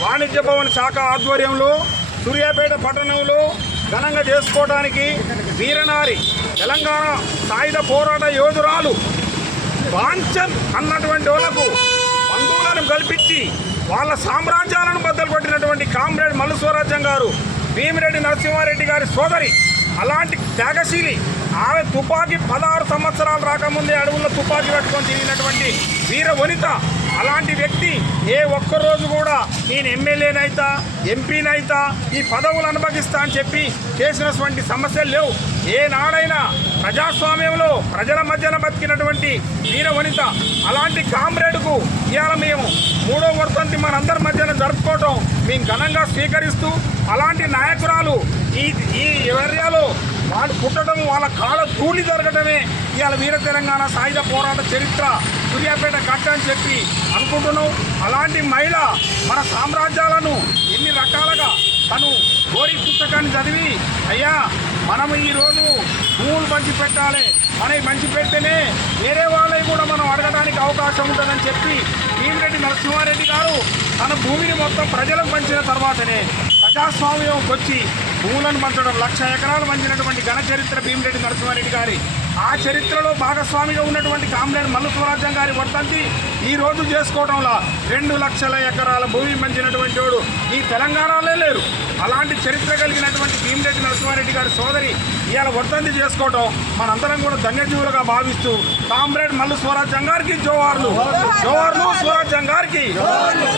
వాణిజ్య భవన్ శాఖ ఆధ్వర్యంలో సూర్యాపేట పట్టణంలో ఘనంగా చేసుకోవడానికి వీరనారి తెలంగాణ సాయుధ పోరాట యోధురాలు వాంఛన్ అన్నటువంటి వాళ్ళకు బంధువులను కల్పించి వాళ్ళ సామ్రాజ్యాలను బద్దలు కొట్టినటువంటి కామ్రేడ్ మల్లు స్వరాజ్యం గారు భీమిరెడ్డి నరసింహారెడ్డి గారి సోదరి అలాంటి త్యాగశీలి. ఆమె తుపాకీ పదహారు సంవత్సరాలు రాకముందే అడవుల్లో తుపాకీ పట్టుకొని తిరిగినటువంటి వీర వనిత అలాంటి వ్యక్తి ఏ ఒక్కరోజు కూడా నేను ఎమ్మెల్యేనైతా ఎంపీనైతా ఈ పదవులు అనుభవిస్తా అని చెప్పి చేసినటువంటి సమస్యలు లేవు. ఏనాడైనా ప్రజాస్వామ్యంలో ప్రజల మధ్యన బతికినటువంటి వీర వనిత అలాంటి కామ్రేడ్కు ఇవాళ మేము మూడో వర్తంతి మనందరి మధ్యన జరుపుకోవటం మేము ఘనంగా స్వీకరిస్తూ అలాంటి నాయకురాలు ఈ చర్యలు. వాళ్ళు పుట్టడం వాళ్ళ కాళ్ళ ధూళి జరగటమే ఇవాళ వీర తెలంగాణ సాయుధ పోరాట చరిత్ర. సూర్యాపేట కట్ట అని చెప్పి అనుకుంటున్నాం. అలాంటి మహిళ మన సామ్రాజ్యాలను ఎన్ని రకాలుగా తను గోరి పుస్తకాన్ని చదివి అయ్యా మనం ఈరోజు భూములు మంచి పెట్టాలి. మనకి మంచి పెడితేనే వేరే వాళ్ళవి కూడా మనం అడగడానికి అవకాశం ఉంటుందని చెప్పి భీమిరెడ్డి నరసింహారెడ్డి గారు తన భూమిని మొత్తం ప్రజలకు పంచిన తర్వాతనే ప్రజాస్వామ్యంకి వచ్చి భూములను పంచడం లక్ష ఎకరాలు పంచినటువంటి ఘన చరిత్ర భీమిరెడ్డి నరసింహారెడ్డి గారి. ఆ చరిత్రలో భాగస్వామిగా ఉన్నటువంటి కామ్రేడ్ మల్లు స్వరాజ్యం గారి వర్తంతి ఈ రోజు చేసుకోవడంలో రెండు లక్షల ఎకరాల భూమి పంచినటువంటి వాడు ఈ తెలంగాణలో లేరు. అలాంటి చరిత్ర కలిగినటువంటి భీమిరెడ్డి నరసింహారెడ్డి గారి సోదరి ఇవాళ వర్తంతి చేసుకోవడం మనందరం కూడా ధన్యజీవులుగా భావిస్తూ కామ్రేడ్ మల్లు స్వరాజ్యం గారికి జోహార్లు జోహార్లు స్వరాజ్యం గారికి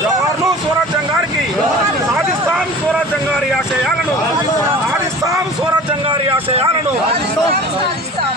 జోహార్లు స్వరాజ్యం గారికి సాధిస్తాం స్వరాజ్యం గారి ఆశయాలను సాధిస్తాం స్వరాజ్యం గారి ఆశయాలను. సాధిస్తాం